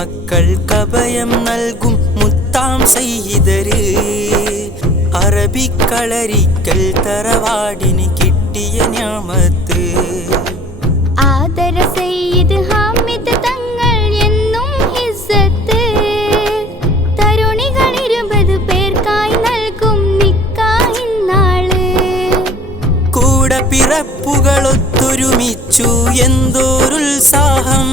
മക്കൾക്കഭയം നൽകും മുത്താം സൈഹിതര് അറബിക്കളരിക്കൽ തറവാടിന് കിട്ടിയ ഞാമത്ത്. ആദര സയ്യിദ് ഹാമിദ് തങ്ങൾ എന്നും ഹിസ്സത്ത് തരുണികൾ ഇരുപത് പേർക്കായി നൽകും നിക്കാഹിന്നാൾ കൂടെ പിറപ്പുകളൊത്തൊരുമിച്ചു എന്തോരുത്സാഹം.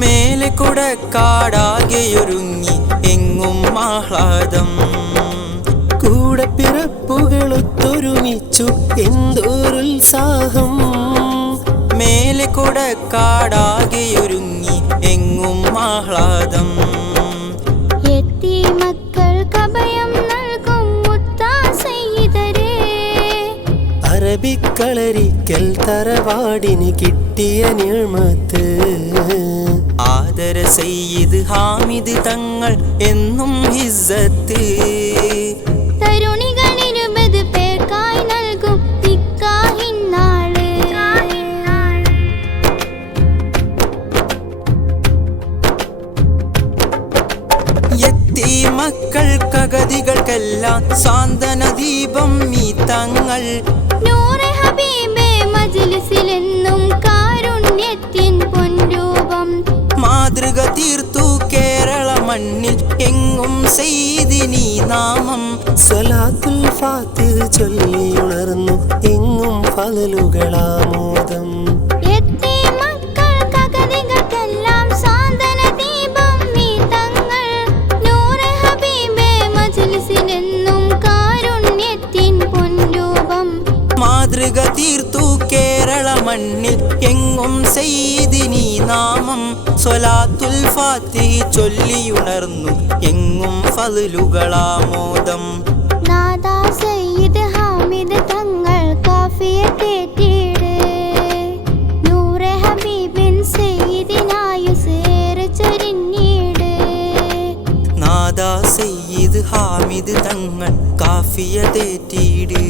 മേലെ കുടക്കാടാകെയൊരുങ്ങി എങ്ങും ആഹ്ലാദം. കൂടെ പിറപ്പുകളൊത്തൊരുമിച്ചു എന്തോരുത്സാഹം. മേലെ കുടക്കാടാകെയൊരുങ്ങി എങ്ങും ആഹ്ലാദം. എത്തി മക്കൾക്ക് നൽകും മുത്താ സയ്യിദരേ അറബിക്കളരിക്കൽ തറവാടിന് കിട്ടിയ നിയമത്ത് ആദര സയ്യിദ് ഹാമിദ് തങ്ങൾ എന്നും ഹിസ്സത്ത് തരുണികൾ ഇരുപത് പേർക്കായി നൽകും നിക്കാഹിന്നാൾ എത്തി മക്കൾക്കഗതികൾക്കെല്ലാം സാന്ത്വന ദീപം ഈ തങ്ങൾ. കേരള എങ്ങും എങ്ങും സെയ്തിനി നാമം. സലാത്തുൽ ഫാത്ത് ചൊല്ലി ഉണർന്നു എങ്ങും പൊൻരൂപം. മാതൃക കേരള മണ്ണിൽ എങ്ങും സെയ്തിനി നാമം. സ്വലാത്തുൽ ഫാത്തി ചൊല്ലിയുണർന്നു. എങ്ങും ഫലുകളാമോദം നാദാ സയ്യിദ് ഹാമിദ് തങ്ങൾ കാഫിയത്തേറ്റിട് നൂറെ ഹബീബിൻ സയ്യിദിനായുസേറെ ചൊരിഞ്ഞിട്. നാദാ സയ്യിദ് ഹാമിദ് തങ്ങൾ കാഫിയ തേറ്റീട്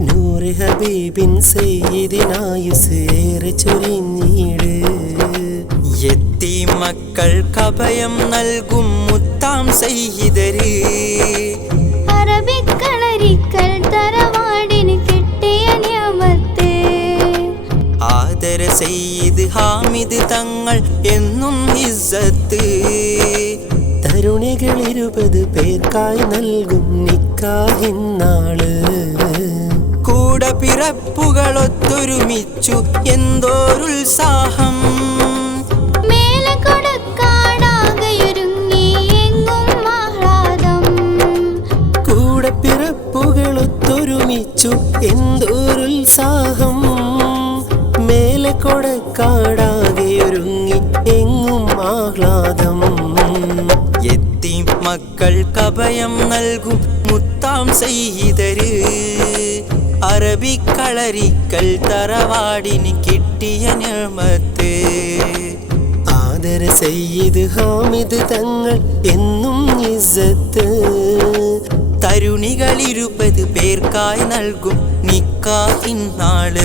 നൂറ് ഹബീബിൻ സേതിനായുസേറെ ചൊരിഞ്ഞീട്. എത്തി കഭയം നൽകും മുത്താം സയ്യിദര്. അറബിക്കളരിക്കൽ തറവാടിന് കിട്ടിയ നിയമത്ത്. ആദര സയ്യിദ് ഹാമിദ് തങ്ങൾ എന്നും ഇസ്സത്ത്. തരുണികൾ ഇരുപത് പേർക്കായി നൽകും നിക്കാഹിന്നാൾ. കൂടെ പിറപ്പുകളൊത്തൊരുമിച്ചു എന്തോരുത്സാഹം. മേലെ കൊടുക്കാടാകയൊരുങ്ങി എങ്ങും ആഹ്ലാദം. കൂടെ പിറപ്പുകളൊത്തൊരുമിച്ചു എന്തോരുത്സാഹം. മേലെ കൊടക്കാടാകെ ഒരുങ്ങി എങ്ങും ആഹ്ലാദം. എത്തി കഭയം നൽകും മുത്താം സയ്യിദര് അറബിക്കളരിക്കൽ തറവാടിന് കിട്ടിയ ഞമത്ത് ആദര സയ്യിദ് ഹാമിദ് തങ്ങൾ എന്നും നിസത്ത് തരുണികൾ ഇരുപത് പേർക്കായി നൽകും നിക്കാഹിൻ നാൾ.